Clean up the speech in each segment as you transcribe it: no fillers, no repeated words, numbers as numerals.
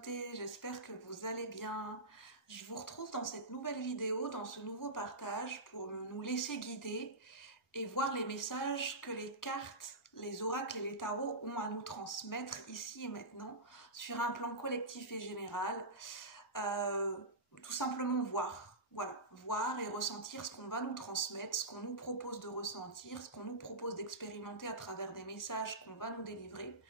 communauté, j'espère que vous allez bien. Je vous retrouve dans cette nouvelle vidéo, dans ce nouveau partage pour nous laisser guider et voir les messages que les cartes, les oracles et les tarots ont à nous transmettre ici et maintenant sur un plan collectif et général. Tout simplement voir. Voilà, voir et ressentir ce qu'on va nous transmettre, ce qu'on nous propose de ressentir, ce qu'on nous propose d'expérimenter à travers des messages qu'on va nous délivrer.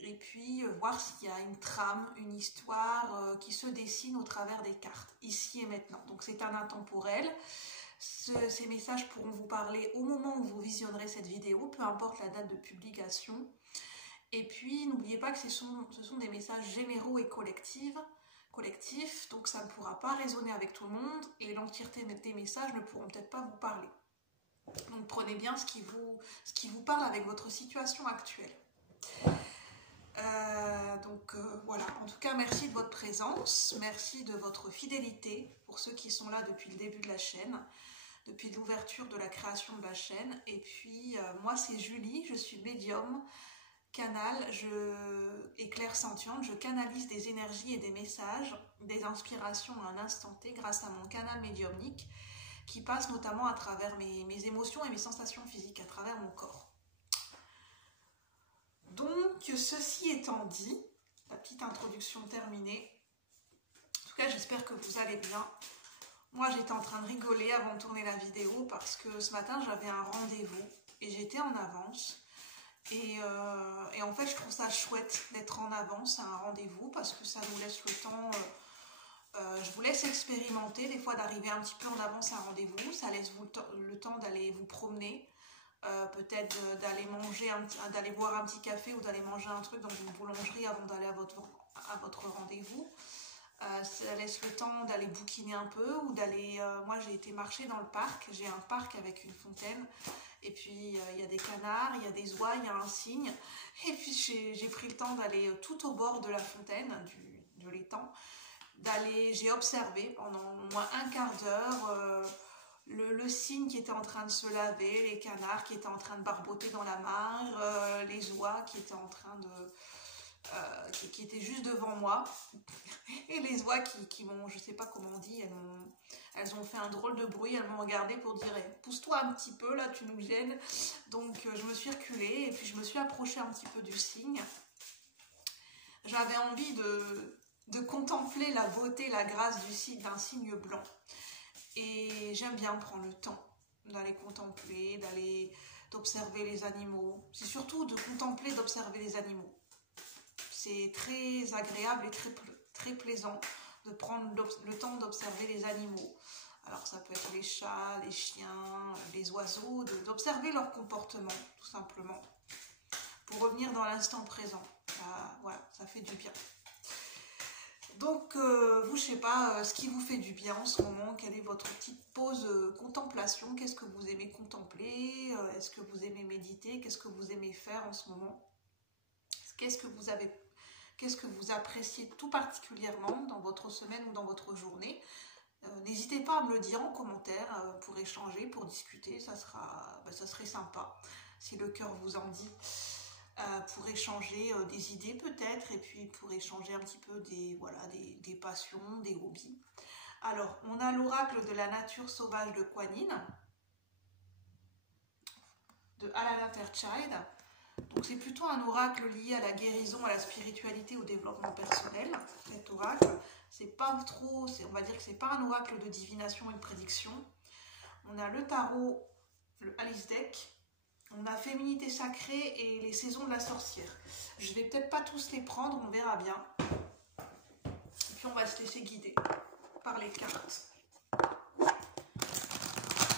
Et puis voir s'il y a une trame, une histoire qui se dessine au travers des cartes, ici et maintenant. Donc c'est un intemporel. Ces messages pourront vous parler au moment où vous visionnerez cette vidéo, peu importe la date de publication. Et puis n'oubliez pas que ce sont des messages généraux et collectifs, donc ça ne pourra pas résonner avec tout le monde et l'entièreté des messages ne pourront peut-être pas vous parler. Donc prenez bien ce qui vous parle avec votre situation actuelle. Voilà, en tout cas merci de votre présence, merci de votre fidélité pour ceux qui sont là depuis le début de la chaîne, depuis l'ouverture de la création de la chaîne. Et puis moi c'est Julie, je suis médium, canal et clairsentiente, je canalise des énergies et des messages, des inspirations à un instant T grâce à mon canal médiumnique qui passe notamment à travers mes émotions et mes sensations physiques, à travers mon corps. Donc, ceci étant dit, la petite introduction terminée, en tout cas j'espère que vous allez bien. Moi j'étais en train de rigoler avant de tourner la vidéo parce que ce matin j'avais un rendez-vous et j'étais en avance. Et en fait je trouve ça chouette d'être en avance à un rendez-vous parce que ça nous laisse le temps, je vous laisse expérimenter des fois d'arriver un petit peu en avance à un rendez-vous, ça laisse le temps d'aller vous promener, peut-être d'aller manger, d'aller boire un petit café ou d'aller manger un truc dans une boulangerie avant d'aller à votre rendez-vous. Ça laisse le temps d'aller bouquiner un peu ou d'aller... moi j'ai été marcher dans le parc, j'ai un parc avec une fontaine et puis il y a des canards, il y a des oies, il y a un cygne et puis j'ai pris le temps d'aller tout au bord de la fontaine, de l'étang, j'ai observé pendant au moins un quart d'heure le cygne qui était en train de se laver, les canards qui étaient en train de barboter dans la mare, les oies qui étaient en train de... qui étaient juste devant moi et les oies qui m'ont, je sais pas comment on dit, elles ont fait un drôle de bruit, elles m'ont regardé pour dire hey, pousse-toi un petit peu là, tu nous gênes. Donc je me suis reculée et puis je me suis approchée un petit peu du cygne. J'avais envie de contempler la beauté, la grâce d'un cygne blanc et j'aime bien prendre le temps d'aller contempler, d'observer les animaux. C'est surtout de contempler, d'observer les animaux. C'est très agréable et très plaisant de prendre le temps d'observer les animaux. Alors ça peut être les chats, les chiens, les oiseaux, d'observer leur comportement tout simplement pour revenir dans l'instant présent. Voilà, ça fait du bien. Donc vous, je sais pas ce qui vous fait du bien en ce moment, quelle est votre petite pause contemplation, qu'est-ce que vous aimez contempler, est-ce que vous aimez méditer, qu'est-ce que vous aimez faire en ce moment, qu'est-ce que vous appréciez tout particulièrement dans votre semaine ou dans votre journée. N'hésitez pas à me le dire en commentaire pour échanger, pour discuter, ça serait sympa si le cœur vous en dit, pour échanger des idées peut-être et puis pour échanger un petit peu des passions, des hobbies. Alors, on a l'oracle de la nature sauvage de Kuan Yin, de Alana Fairchild. Donc c'est plutôt un oracle lié à la guérison, à la spiritualité, au développement personnel. Cet oracle, c'est pas trop, on va dire que c'est pas un oracle de divination et de prédiction. On a le tarot, le Alice Deck, on a Féminité sacrée et les saisons de la sorcière. Je vais peut-être pas tous les prendre, on verra bien. Et puis on va se laisser guider par les cartes.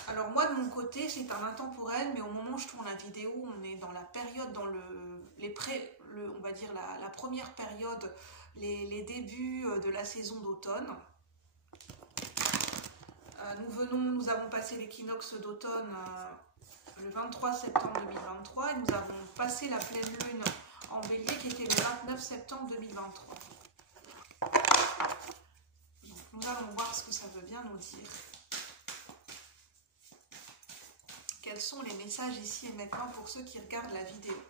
Alors moi de mon côté c'est un intemporel, mais au moment où je tourne la vidéo, on est dans la période, dans on va dire la première période, les débuts de la saison d'automne. Nous avons passé l'équinoxe d'automne le 23 septembre 2023 et nous avons passé la pleine lune en bélier qui était le 29 septembre 2023. Donc nous allons voir ce que ça veut bien nous dire. Quels sont les messages ici et maintenant pour ceux qui regardent la vidéo.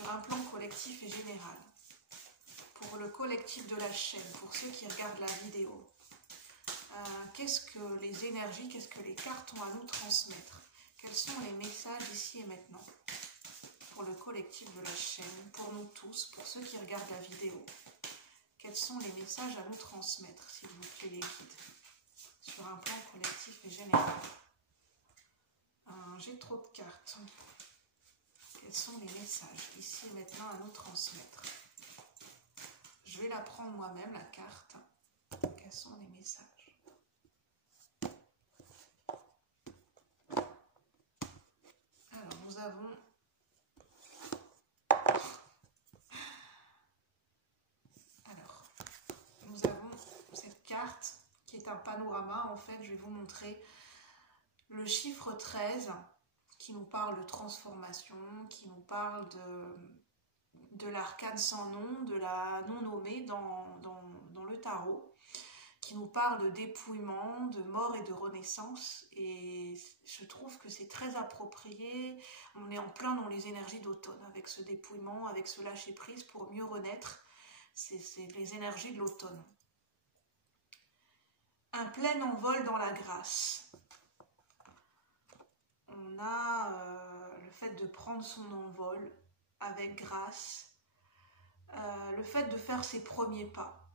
sur un plan collectif et général. Pour le collectif de la chaîne, pour ceux qui regardent la vidéo. Qu'est-ce que les énergies, qu'est-ce que les cartes ont à nous transmettre? Quels sont les messages ici et maintenant? Pour le collectif de la chaîne, pour nous tous, pour ceux qui regardent la vidéo. Quels sont les messages à nous transmettre, s'il vous plaît, les guides? Sur un plan collectif et général. J'ai trop de cartes. Quels sont les messages ici et maintenant à nous transmettre? Je vais la prendre moi-même, la carte. Quels sont les messages? Alors, nous avons... Alors, nous avons cette carte qui est un panorama. En fait, je vais vous montrer le chiffre 13 qui nous parle de transformation, qui nous parle de l'arcane sans nom, de la non-nommée dans le tarot, qui nous parle de dépouillement, de mort et de renaissance. Et je trouve que c'est très approprié. On est en plein dans les énergies d'automne, avec ce dépouillement, avec ce lâcher-prise pour mieux renaître. C'est les énergies de l'automne. Un plein envol dans la grâce. On a le fait de prendre son envol avec grâce, le fait de faire ses premiers pas.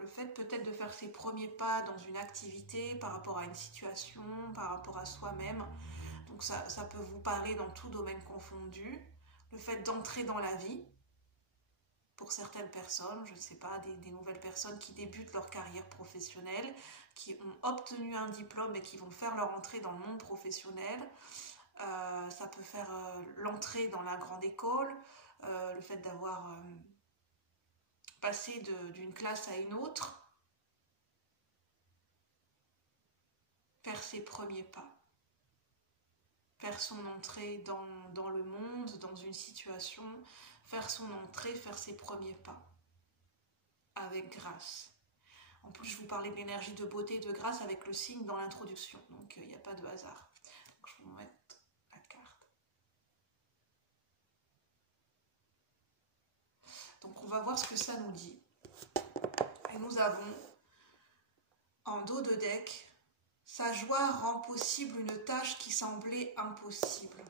Le fait peut-être de faire ses premiers pas dans une activité par rapport à une situation, par rapport à soi-même. Donc ça peut vous parler dans tout domaine confondu. Le fait d'entrer dans la vie, pour certaines personnes, je ne sais pas, des nouvelles personnes qui débutent leur carrière professionnelle, qui ont obtenu un diplôme et qui vont faire leur entrée dans le monde professionnel. Ça peut faire l'entrée dans la grande école, le fait d'avoir... passer d'une classe à une autre, faire ses premiers pas, faire son entrée dans le monde, dans une situation, faire son entrée, faire ses premiers pas, avec grâce. En plus, je vous parlais de l'énergie de beauté et de grâce avec le signe dans l'introduction, donc il n'y a pas de hasard. Donc, je vais vous mettre la carte. Donc on va voir ce que ça nous dit. Et nous avons, en dos de deck, sa joie rend possible une tâche qui semblait impossible.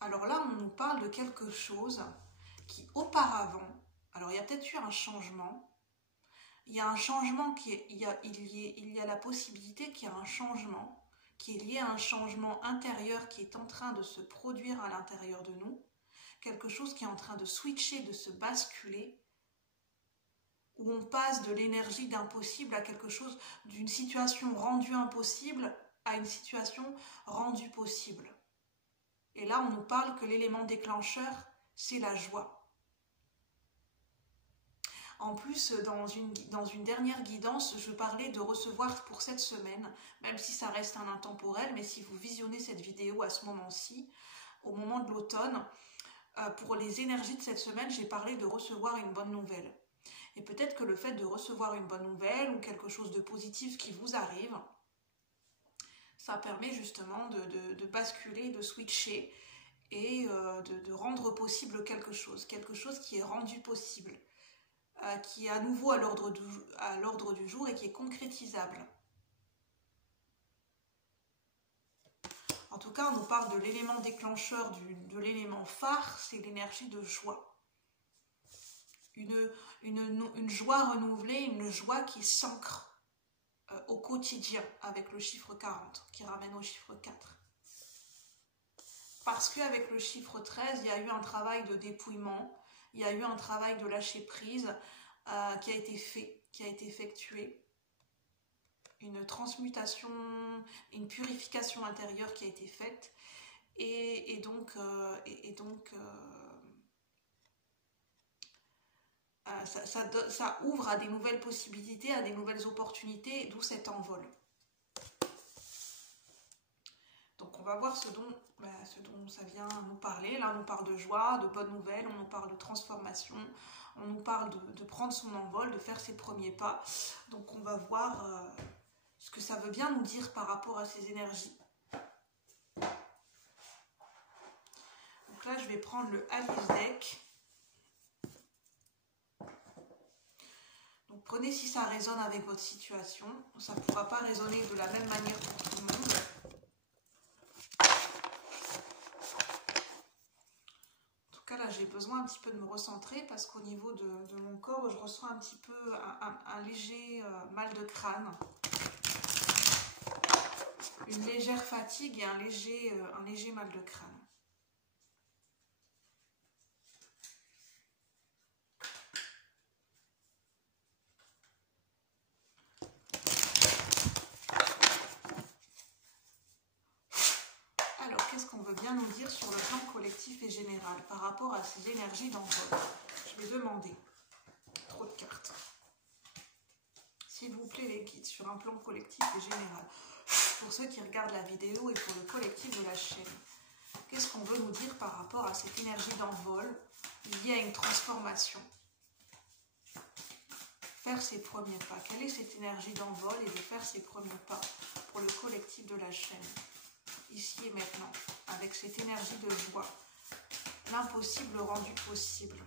Alors là, on nous parle de quelque chose qui auparavant, alors il y a peut-être eu un changement, il y a un changement il y a la possibilité qu'il y a un changement qui est lié à un changement intérieur qui est en train de se produire à l'intérieur de nous, quelque chose qui est en train de switcher, de se basculer, où on passe de l'énergie d'impossible à quelque chose, d'une situation rendue impossible à une situation rendue possible. Et là, on nous parle que l'élément déclencheur, c'est la joie. En plus, dans une dernière guidance, je parlais de recevoir pour cette semaine, même si ça reste un intemporel, mais si vous visionnez cette vidéo à ce moment-ci, au moment de l'automne, pour les énergies de cette semaine, j'ai parlé de recevoir une bonne nouvelle. Et peut-être que le fait de recevoir une bonne nouvelle ou quelque chose de positif qui vous arrive, ça permet justement de basculer, de switcher et de rendre possible quelque chose qui est rendu possible, qui est à nouveau à l'ordre du jour et qui est concrétisable. En tout cas, on nous parle de l'élément déclencheur, de l'élément phare, c'est l'énergie de joie. Une joie renouvelée, une joie qui s'ancre au quotidien avec le chiffre 40 qui ramène au chiffre 4. Parce qu'avec le chiffre 13, il y a eu un travail de dépouillement, il y a eu un travail de lâcher prise qui a été fait, qui a été effectué. Une transmutation, une purification intérieure qui a été faite. Et donc ça ouvre à des nouvelles possibilités, à des nouvelles opportunités, d'où cet envol. Donc on va voir ce dont ça vient nous parler. Là on nous parle de joie, de bonnes nouvelles, on nous parle de transformation, on nous parle de prendre son envol, de faire ses premiers pas. Donc on va voir ce que ça veut bien nous dire par rapport à ces énergies. Donc là, je vais prendre le Alice Deck. Donc prenez si ça résonne avec votre situation. Ça ne pourra pas résonner de la même manière pour tout le monde. En tout cas, là, j'ai besoin un petit peu de me recentrer parce qu'au niveau de mon corps, je ressens un petit peu un léger mal de crâne. Une légère fatigue et un léger mal de crâne. Alors, qu'est-ce qu'on veut bien nous dire sur le plan collectif et général par rapport à ces énergies d'envol? Je vais demander. Trop de cartes. S'il vous plaît, les guides, sur un plan collectif et général. Pour ceux qui regardent la vidéo et pour le collectif de la chaîne. Qu'est-ce qu'on veut nous dire par rapport à cette énergie d'envol liée à une transformation? Faire ses premiers pas. Quelle est cette énergie d'envol et de faire ses premiers pas pour le collectif de la chaîne? Ici et maintenant, avec cette énergie de joie. L'impossible rendu possible.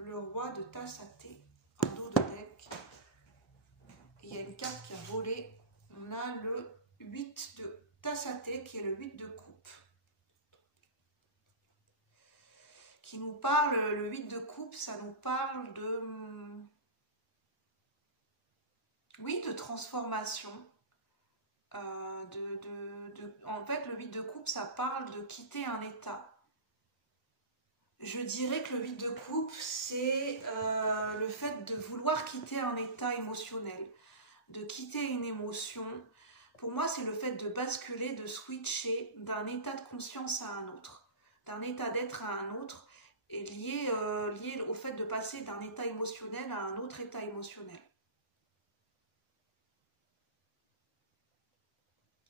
Le roi de tasse à thé, en dos de deck. Il y a une carte qui a volé. On a le 8 de tasse à thé qui est le 8 de coupe. Qui nous parle, le 8 de coupe, ça nous parle de... Oui, de transformation. En fait, le 8 de coupe, ça parle de quitter un état. Je dirais que le 8 de coupe, c'est le fait de vouloir quitter un état émotionnel. De quitter une émotion. Pour moi, c'est le fait de basculer, de switcher d'un état de conscience à un autre, d'un état d'être à un autre, et lié au fait de passer d'un état émotionnel à un autre état émotionnel.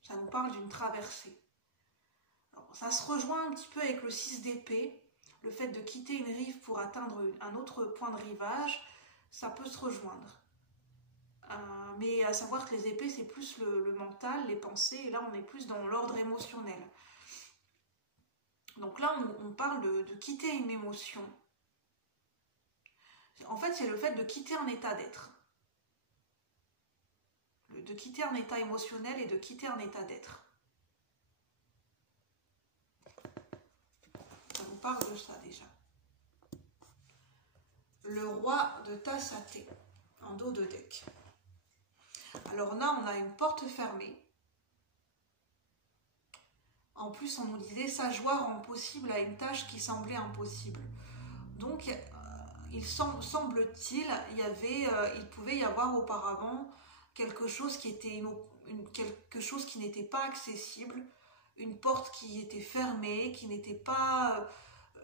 Ça nous parle d'une traversée. Alors, ça se rejoint un petit peu avec le 6 d'épée, le fait de quitter une rive pour atteindre un autre point de rivage, ça peut se rejoindre. Mais à savoir que les épées, c'est plus le mental, les pensées, et là on est plus dans l'ordre émotionnel. Donc là on parle de quitter une émotion. En fait, c'est le fait de quitter un état d'être. De quitter un état émotionnel et de quitter un état d'être. Ça vous parle de ça déjà. Le roi de tasse à thé, en dos de deck. Alors là, on a une porte fermée. En plus, on nous disait « sa joie rend possible à une tâche qui semblait impossible ». Donc, il semble-t-il, il pouvait y avoir auparavant quelque chose qui était quelque chose qui n'était pas accessible, une porte qui était fermée, qui n'était pas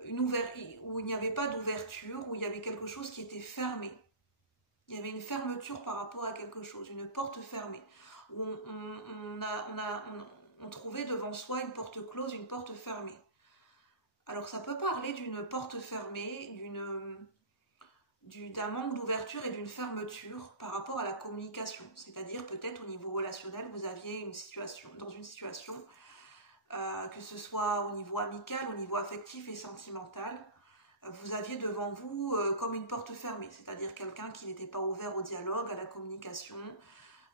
où il n'y avait pas d'ouverture, où il y avait quelque chose qui était fermé. Il y avait une fermeture par rapport à quelque chose, une porte fermée, où on trouvait devant soi une porte close, une porte fermée. Alors ça peut parler d'une porte fermée, d'un manque d'ouverture et d'une fermeture par rapport à la communication. C'est-à-dire peut-être au niveau relationnel, vous aviez dans une situation, que ce soit au niveau amical, au niveau affectif et sentimental, vous aviez devant vous comme une porte fermée, c'est-à-dire quelqu'un qui n'était pas ouvert au dialogue, à la communication,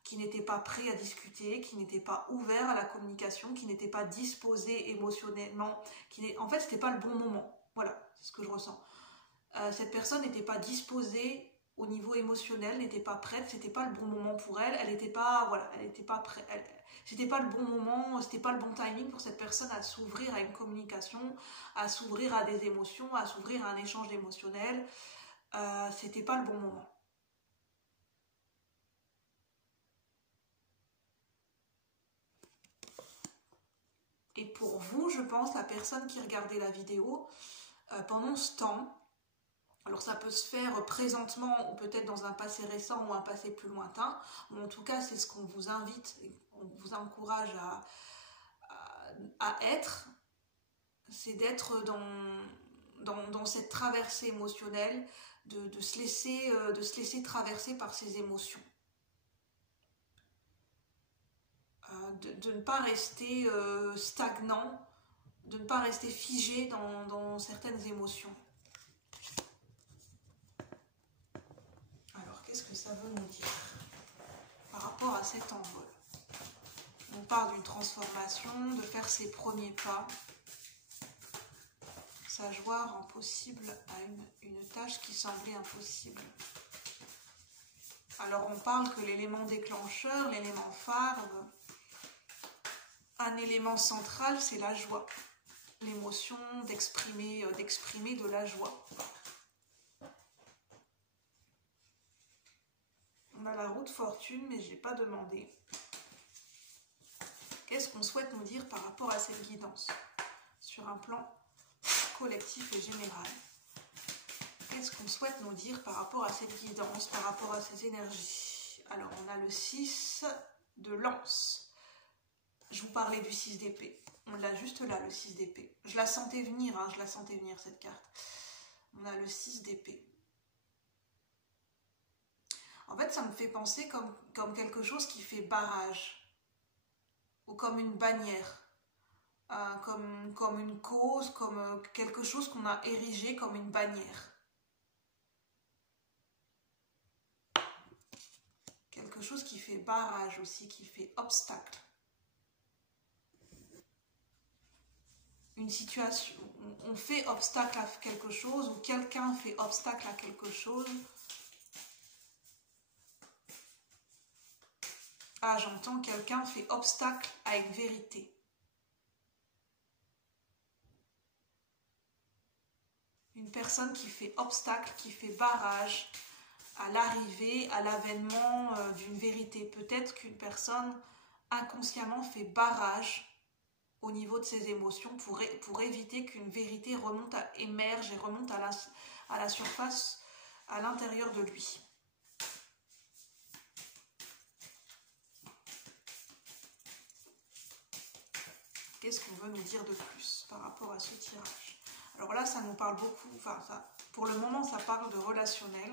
qui n'était pas prêt à discuter, qui n'était pas ouvert à la communication, qui n'était pas disposé émotionnellement, en fait, c'était pas le bon moment. Voilà, c'est ce que je ressens. Cette personne n'était pas disposée au niveau émotionnel, n'était pas prête, c'était pas le bon moment pour elle, elle n'était pas, voilà, elle n'était pas prête, c'était pas le bon moment, c'était pas le bon timing pour cette personne à s'ouvrir à une communication, à s'ouvrir à des émotions, à s'ouvrir à un échange émotionnel, c'était pas le bon moment. Et pour vous, je pense, la personne qui regardait la vidéo, pendant ce temps, alors ça peut se faire présentement ou peut-être dans un passé récent ou un passé plus lointain, mais en tout cas c'est ce qu'on vous invite, on vous encourage à être, c'est d'être dans cette traversée émotionnelle, de se laisser traverser par ces émotions. de ne pas rester stagnant, de ne pas rester figé dans certaines émotions. Alors, qu'est-ce que ça veut nous dire par rapport à cet envol? On parle d'une transformation, de faire ses premiers pas, sa joie rend possible à une tâche qui semblait impossible. Alors on parle que l'élément déclencheur, l'élément phare, un élément central, c'est la joie. L'émotion d'exprimer de la joie. On a la roue de fortune, mais je n'ai pas demandé. Qu'est-ce qu'on souhaite nous dire par rapport à cette guidance sur un plan collectif et général? Qu'est-ce qu'on souhaite nous dire par rapport à cette guidance, par rapport à ces énergies? Alors, on a le 6 de lance. Je vous parlais du 6 d'épée. On l'a juste là, le 6 d'épée. Je la sentais venir, je la sentais venir, cette carte. On a le 6 d'épée. En fait, ça me fait penser comme quelque chose qui fait barrage. Ou comme une bannière. Comme une cause, comme quelque chose qu'on a érigé comme une bannière. Quelque chose qui fait barrage aussi, qui fait obstacle. Une situation, on fait obstacle à quelque chose ou quelqu'un fait obstacle à quelque chose. Ah, j'entends quelqu'un fait obstacle à une vérité. Une personne qui fait obstacle, qui fait barrage à l'arrivée, à l'avènement d'une vérité. Peut-être qu'une personne inconsciemment fait barrage au niveau de ses émotions pour éviter qu'une vérité émerge et remonte à la surface, à l'intérieur de lui. Qu'est-ce qu'on veut nous dire de plus par rapport à ce tirage? Alors là, ça nous parle beaucoup, pour le moment, ça parle de relationnel.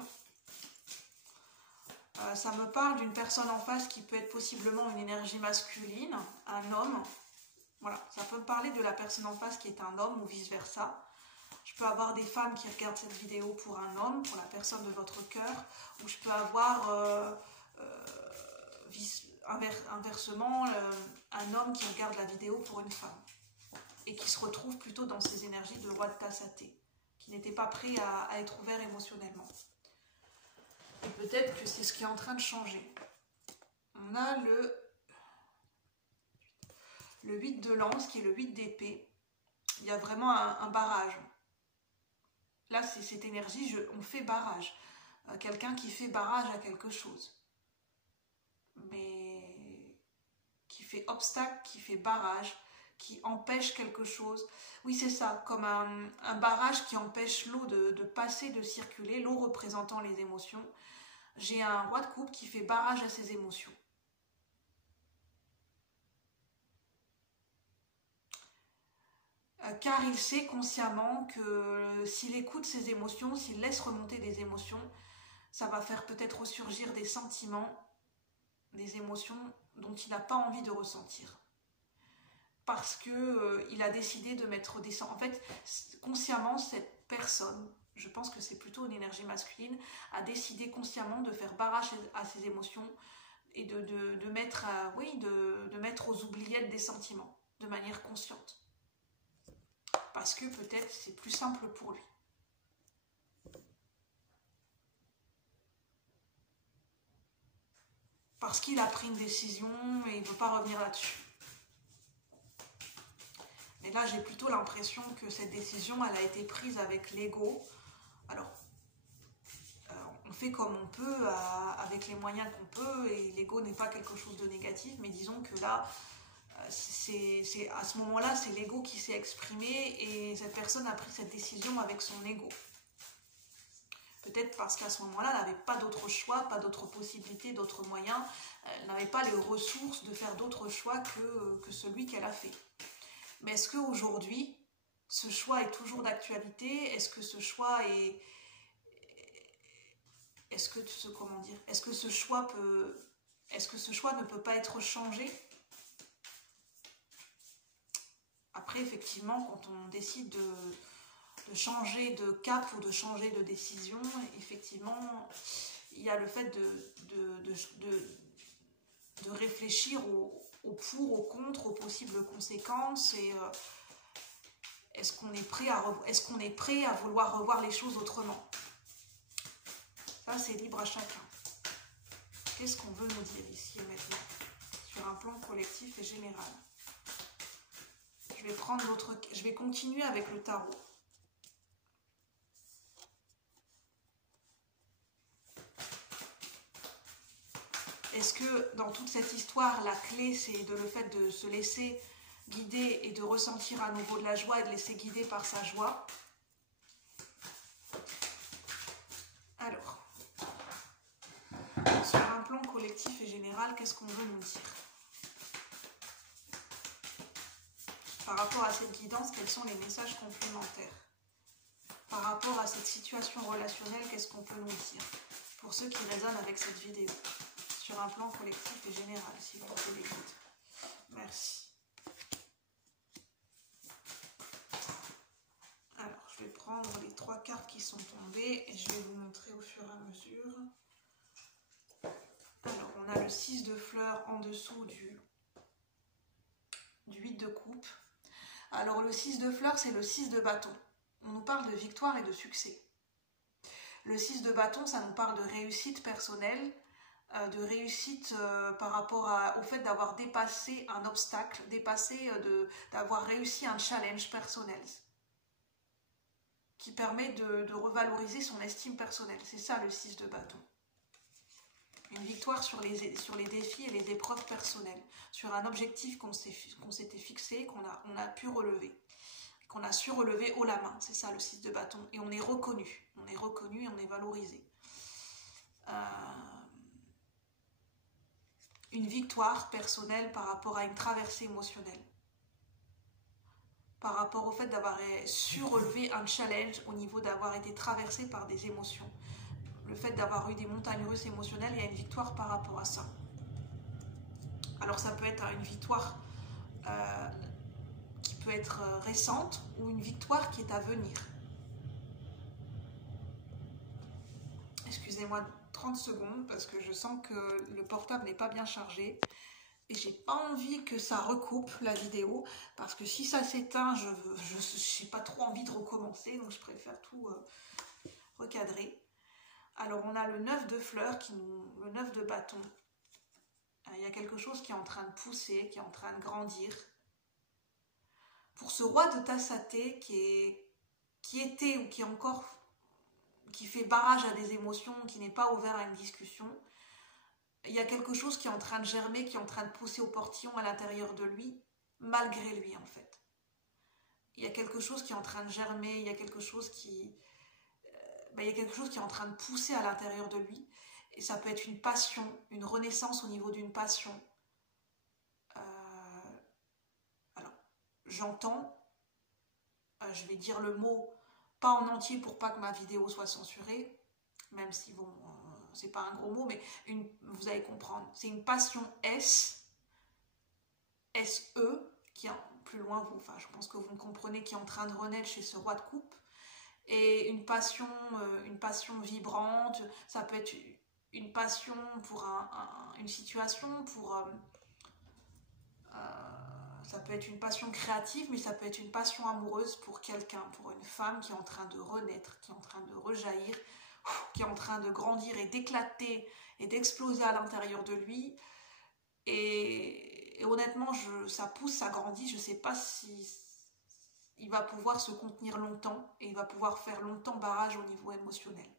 Ça me parle d'une personne en face qui peut être possiblement une énergie masculine, un homme. Voilà, ça peut me parler de la personne en face qui est un homme ou vice-versa. Je peux avoir des femmes qui regardent cette vidéo pour un homme, pour la personne de votre cœur, ou je peux avoir inversement un homme qui regarde la vidéo pour une femme et qui se retrouve plutôt dans ces énergies de roi de tasse athée, qui n'était pas prêt à être ouvert émotionnellement. Et peut-être que c'est ce qui est en train de changer. On a le 8 de lance qui est le 8 d'épée. Il y a vraiment un barrage. Là, c'est cette énergie, on fait barrage. Quelqu'un qui fait barrage à quelque chose. Mais qui fait obstacle, qui fait barrage, qui empêche quelque chose. Oui, c'est ça, comme un barrage qui empêche l'eau de passer, de circuler, l'eau représentant les émotions. J'ai un roi de coupe qui fait barrage à ses émotions. Car il sait consciemment que s'il écoute ses émotions, s'il laisse remonter des émotions, ça va faire peut-être ressurgir des sentiments, des émotions dont il n'a pas envie de ressentir. Parce qu'il a décidé de mettre des... En fait, consciemment, cette personne, je pense que c'est plutôt une énergie masculine, a décidé consciemment de faire barrage à ses émotions et de mettre aux oubliettes des sentiments, de manière consciente. Parce que peut-être c'est plus simple pour lui. Parce qu'il a pris une décision et il ne veut pas revenir là-dessus. Mais là, j'ai plutôt l'impression que cette décision, elle a été prise avec l'ego. Alors, on fait comme on peut, avec les moyens qu'on peut, et l'ego n'est pas quelque chose de négatif, mais disons que là, à ce moment-là, c'est l'ego qui s'est exprimé et cette personne a pris cette décision avec son ego. Peut-être parce qu'à ce moment-là, elle n'avait pas d'autre choix, pas d'autres possibilités, d'autres moyens. Elle n'avait pas les ressources de faire d'autres choix que celui qu'elle a fait. Mais est-ce qu'aujourd'hui, ce choix est toujours d'actualité? Est-ce que ce choix est... Est-ce que ce choix ne peut pas être changé? Après, effectivement, quand on décide de changer de cap ou de changer de décision, effectivement, il y a le fait de réfléchir au pour, au contre, aux possibles conséquences et est-ce qu'on est prêt à vouloir revoir les choses autrement? Ça, c'est libre à chacun. Qu'est-ce qu'on veut nous dire ici et maintenant, sur un plan collectif et général? Je vais continuer avec le tarot. Est-ce que dans toute cette histoire, la clé, c'est le fait de se laisser guider et de ressentir à nouveau de la joie et de laisser guider par sa joie? Alors, sur un plan collectif et général, qu'est-ce qu'on veut nous dire? Par rapport à cette guidance, quels sont les messages complémentaires? Par rapport à cette situation relationnelle, qu'est-ce qu'on peut nous dire? Pour ceux qui résonnent avec cette vidéo, sur un plan collectif et général, s'il vous plaît, les guides. Merci. Alors, je vais prendre les 3 cartes qui sont tombées et je vais vous montrer au fur et à mesure. Alors, on a le 6 de fleurs en dessous du 8 de coupe. Alors, le 6 de fleurs, c'est le 6 de bâton. On nous parle de victoire et de succès. Le 6 de bâton, ça nous parle de réussite personnelle, de réussite par rapport au fait d'avoir dépassé un obstacle, d'avoir réussi un challenge personnel qui permet de revaloriser son estime personnelle. C'est ça le 6 de bâton. Une victoire sur les défis et les épreuves personnelles, sur un objectif qu'on s'était fixé, qu'on a pu relever, qu'on a su relever haut la main. C'est ça le 6 de bâton. Et on est reconnu. On est reconnu et on est valorisé. Une victoire personnelle par rapport à une traversée émotionnelle. Par rapport au fait d'avoir su relever un challenge au niveau d'avoir été traversé par des émotions. Le fait d'avoir eu des montagnes russes émotionnelles, il y a une victoire par rapport à ça. Alors ça peut être une victoire qui peut être récente ou une victoire qui est à venir. Excusez-moi 30 secondes parce que je sens que le portable n'est pas bien chargé et j'ai pas envie que ça recoupe la vidéo parce que si ça s'éteint, je n'ai pas trop envie de recommencer, donc je préfère tout recadrer. Alors on a le 9 de fleurs, le 9 de bâton. Il y a quelque chose qui est en train de pousser, qui est en train de grandir. Pour ce roi de tassaté qui était ou qui est encore, qui fait barrage à des émotions, qui n'est pas ouvert à une discussion, il y a quelque chose qui est en train de germer, qui est en train de pousser au portillon à l'intérieur de lui, malgré lui en fait. Il y a quelque chose qui est en train de germer, il y a quelque chose qui est en train de pousser à l'intérieur de lui. Et ça peut être une passion, une renaissance au niveau d'une passion. Alors, j'entends, je vais dire le mot, pas en entier pour pas que ma vidéo soit censurée, même si bon, c'est pas un gros mot, mais vous allez comprendre. C'est une passion S-E, qui est plus loin, je pense que vous me comprenez, qui est en train de renaître chez ce roi de coupe. Et une passion vibrante, ça peut être une passion pour une situation, ça peut être une passion créative, mais ça peut être une passion amoureuse pour quelqu'un, pour une femme qui est en train de renaître, qui est en train de rejaillir, qui est en train de grandir et d'éclater et d'exploser à l'intérieur de lui. Et honnêtement, ça pousse, ça grandit, je ne sais pas si il va pouvoir se contenir longtemps et il va pouvoir faire longtemps barrage au niveau émotionnel.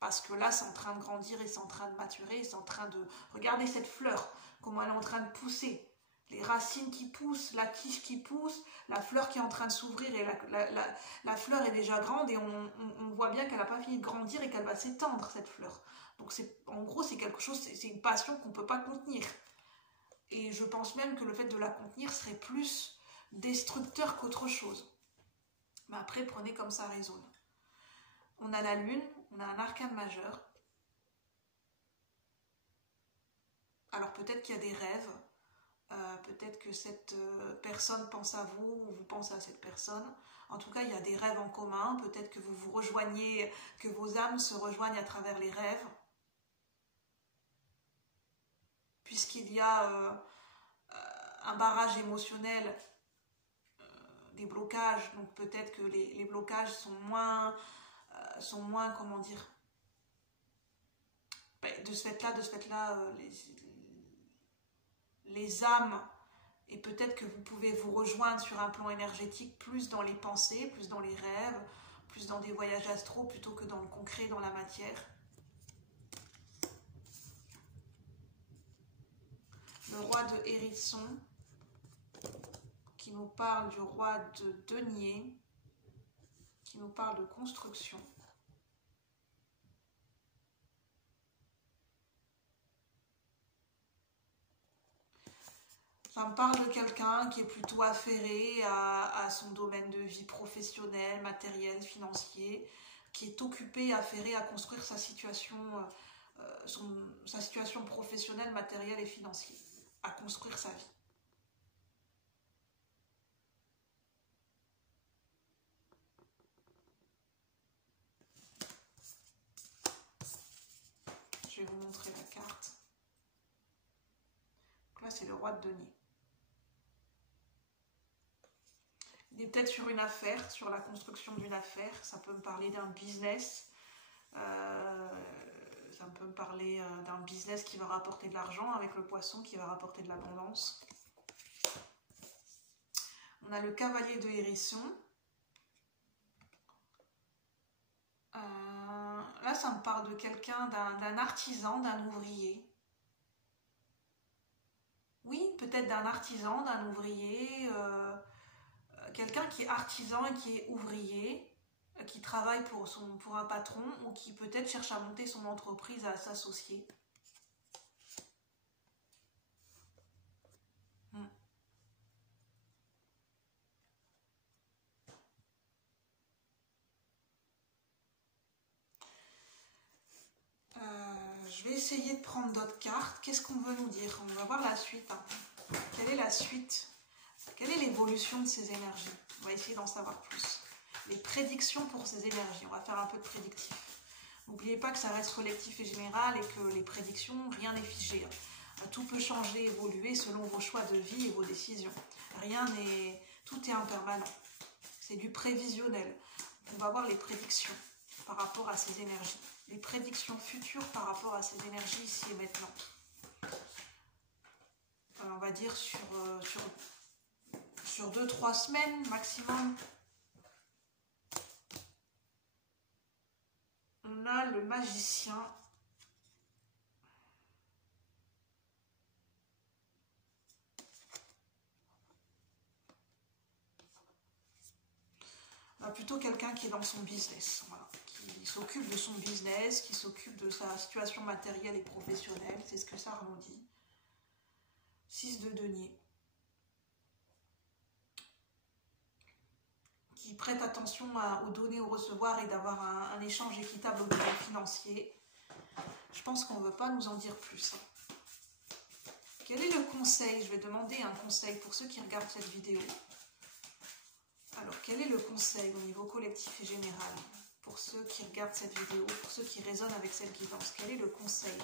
Parce que là, c'est en train de grandir et c'est en train de maturer, c'est en train de... Regardez cette fleur, comment elle est en train de pousser. Les racines qui poussent, la tige qui pousse, la fleur qui est en train de s'ouvrir et la fleur est déjà grande et on voit bien qu'elle n'a pas fini de grandir et qu'elle va s'étendre, cette fleur. Donc en gros, c'est quelque chose, c'est une passion qu'on ne peut pas contenir. Et je pense même que le fait de la contenir serait plus destructeur qu'autre chose. Mais après, prenez comme ça résonne. On a la lune, on a un arcane majeur. Alors peut-être qu'il y a des rêves, peut-être que cette personne pense à vous ou vous pensez à cette personne. En tout cas, il y a des rêves en commun. Peut-être que vous vous rejoignez, que vos âmes se rejoignent à travers les rêves. Puisqu'il y a un barrage émotionnel, des blocages. Donc peut-être que les blocages sont moins, comment dire, de ce fait-là, les âmes, et peut-être que vous pouvez vous rejoindre sur un plan énergétique plus dans les pensées, plus dans les rêves, plus dans des voyages astraux plutôt que dans le concret, dans la matière. Le roi de Hérisson qui nous parle du roi de Denier, qui nous parle de construction. Ça me parle de quelqu'un qui est plutôt affairé à son domaine de vie professionnel, matériel, financier, qui est occupé, affairé à construire sa situation professionnelle, matérielle et financière, à construire sa vie. Je vais vous montrer la carte. Donc là, c'est le roi de denier. Il est peut-être sur une affaire, sur la construction d'une affaire. Ça peut me parler d'un business. Ça peut me parler d'un business qui va rapporter de l'argent avec le poisson, qui va rapporter de l'abondance. On a le cavalier de Hérisson. Là, ça me parle de quelqu'un, d'un artisan, d'un ouvrier. Oui, peut-être d'un artisan, d'un ouvrier, quelqu'un qui est artisan et qui est ouvrier, qui travaille pour un patron ou qui peut-être cherche à monter son entreprise, à s'associer. Je vais essayer de prendre d'autres cartes. Qu'est-ce qu'on veut nous dire? On va voir la suite. Quelle est la suite? Quelle est l'évolution de ces énergies? On va essayer d'en savoir plus. Les prédictions pour ces énergies. On va faire un peu de prédictif. N'oubliez pas que ça reste collectif et général et que les prédictions, rien n'est figé. Tout peut changer, évoluer selon vos choix de vie et vos décisions. Tout est impermanent. C'est du prévisionnel. On va voir les prédictions par rapport à ces énergies. Les prédictions futures par rapport à ces énergies ici et maintenant. On va dire sur 2-3 semaines maximum. On a le magicien. Plutôt quelqu'un qui est dans son business, voilà, qui s'occupe de son business, qui s'occupe de sa situation matérielle et professionnelle, c'est ce que ça nous dit. 6 de denier. Qui prête attention aux donner, au recevoir et d'avoir un échange équitable au niveau financier. Je pense qu'on ne veut pas nous en dire plus. Quel est le conseil? Je vais demander un conseil pour ceux qui regardent cette vidéo. Alors, quel est le conseil au niveau collectif et général pour ceux qui regardent cette vidéo, pour ceux qui résonnent avec cette guidance? Quel est le conseil?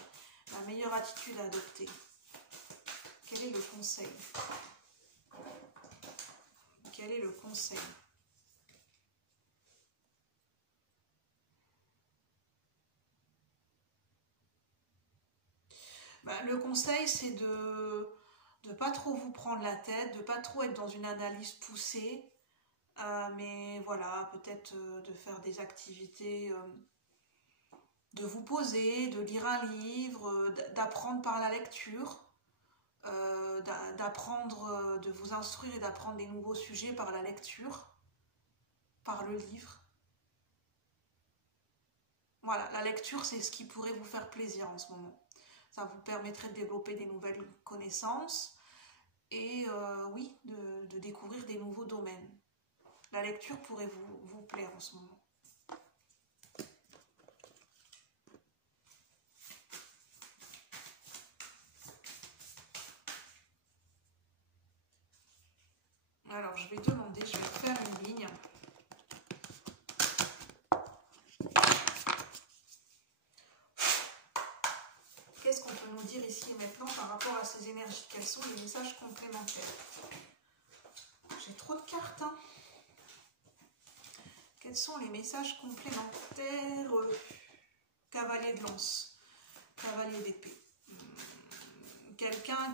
La meilleure attitude à adopter? Quel est le conseil? Quel est le conseil? Le conseil, c'est de ne pas trop vous prendre la tête, de ne pas trop être dans une analyse poussée. Mais voilà, peut-être de faire des activités, de vous poser, de lire un livre, d'apprendre par la lecture, d'apprendre, de vous instruire et d'apprendre des nouveaux sujets par la lecture, par le livre. Voilà, la lecture, c'est ce qui pourrait vous faire plaisir en ce moment. Ça vous permettrait de développer des nouvelles connaissances et oui, de découvrir des nouveaux domaines. La lecture pourrait vous plaire en ce moment. Alors, je vais demander, je vais faire une ligne. Qu'est-ce qu'on peut nous dire ici et maintenant par rapport à ces énergies? Quels sont les messages complémentaires? J'ai trop de cartes, hein. Quels sont les messages complémentaires? Cavalier de lance, cavalier d'épée. Quelqu'un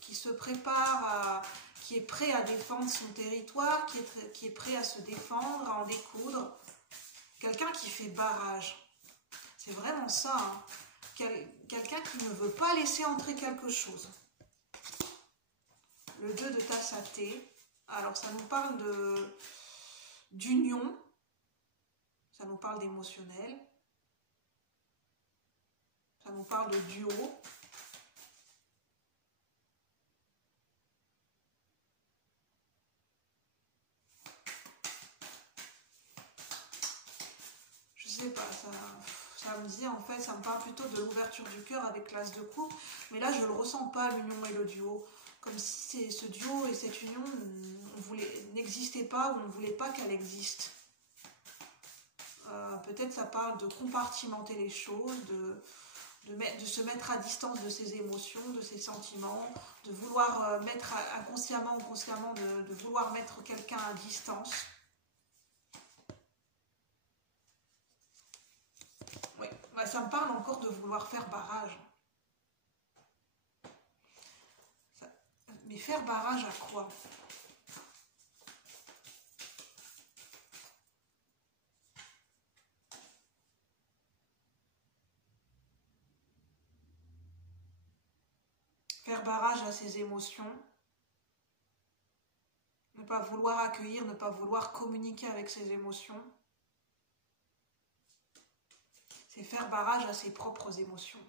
qui se prépare, qui est prêt à défendre son territoire, qui est prêt à se défendre, à en découdre. Quelqu'un qui fait barrage. C'est vraiment ça, hein. Quelqu'un qui ne veut pas laisser entrer quelque chose. Le 2 de tasse à thé. Alors, ça nous parle d'union. Ça nous parle d'émotionnel. Ça nous parle de duo. Je sais pas, ça me dit en fait, ça me parle plutôt de l'ouverture du cœur avec l'as de coupe. Mais là, je ne le ressens pas, l'union et le duo. Comme si ce duo et cette union n'existaient pas ou on ne voulait pas qu'elle existe. Peut-être ça parle de compartimenter les choses, de se mettre à distance de ses émotions, de ses sentiments, de vouloir mettre inconsciemment ou consciemment, de vouloir mettre quelqu'un à distance. Oui, bah, ça me parle encore de vouloir faire barrage. Mais faire barrage à quoi? Faire barrage à ses émotions. Ne pas vouloir accueillir, ne pas vouloir communiquer avec ses émotions. C'est faire barrage à ses propres émotions.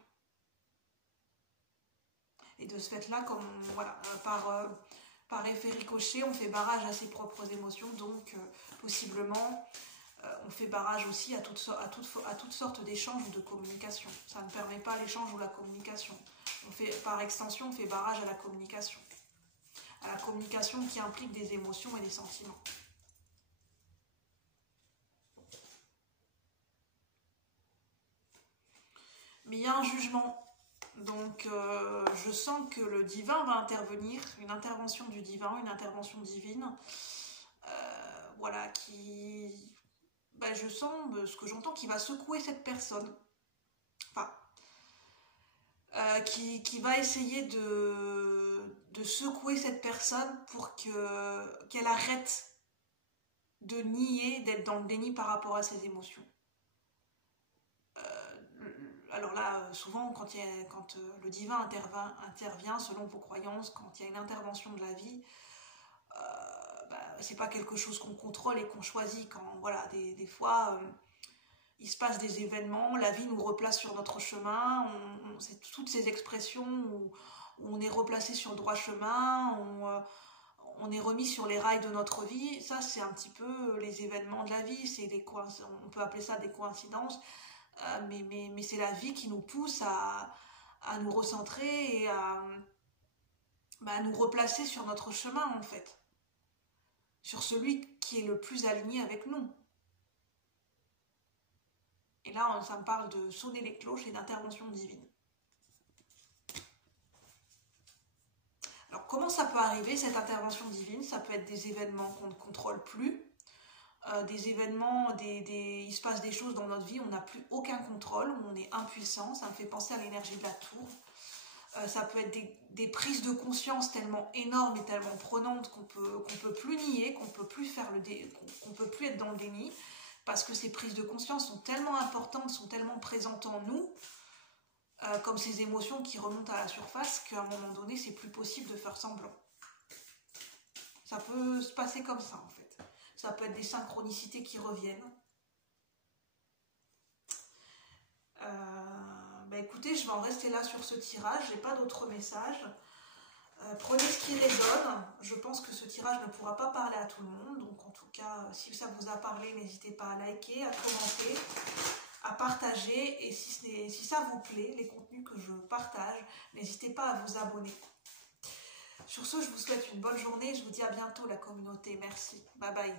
Et de ce fait-là, comme voilà, par effet ricochet, on fait barrage à ses propres émotions, donc possiblement on fait barrage aussi à toutes sortes d'échanges ou de communication. Ça ne permet pas l'échange ou la communication. Par extension, on fait barrage à la communication. À la communication qui implique des émotions et des sentiments. Mais il y a un jugement. Donc, je sens que le divin va intervenir, une intervention du divin, une intervention divine, voilà, je sens, ce que j'entends, qui va secouer cette personne, enfin, qui va essayer de secouer cette personne pour qu'elle arrête de nier, d'être dans le déni par rapport à ses émotions. Alors là, souvent, quand le divin intervient selon vos croyances, quand il y a une intervention de la vie, c'est pas quelque chose qu'on contrôle et qu'on choisit. Quand voilà, des fois, il se passe des événements, la vie nous replace sur notre chemin, c'est toutes ces expressions où on est replacé sur le droit chemin, on est remis sur les rails de notre vie. Ça, c'est un petit peu les événements de la vie, on peut appeler ça des coïncidences. Mais c'est la vie qui nous pousse à nous recentrer et à nous replacer sur notre chemin, en fait. Sur celui qui est le plus aligné avec nous. Et là, ça me parle de sonner les cloches et d'intervention divine. Alors, comment ça peut arriver, cette intervention divine? Ça peut être des événements qu'on ne contrôle plus. Des événements, il se passe des choses dans notre vie, on n'a plus aucun contrôle, on est impuissant. Ça me fait penser à l'énergie de la tour. Ça peut être des prises de conscience tellement énormes et tellement prenantes qu'on peut plus nier, qu'on peut plus être dans le déni, parce que ces prises de conscience sont tellement importantes, sont tellement présentes en nous, comme ces émotions qui remontent à la surface, qu'à un moment donné, c'est plus possible de faire semblant. Ça peut se passer comme ça, en fait. Ça peut être des synchronicités qui reviennent. Écoutez, je vais en rester là sur ce tirage. Je n'ai pas d'autres messages. Prenez ce qui résonne. Je pense que ce tirage ne pourra pas parler à tout le monde. Donc en tout cas, si ça vous a parlé, n'hésitez pas à liker, à commenter, à partager. Et si ça vous plaît, les contenus que je partage, n'hésitez pas à vous abonner. Sur ce, je vous souhaite une bonne journée. Je vous dis à bientôt la communauté. Merci. Bye bye.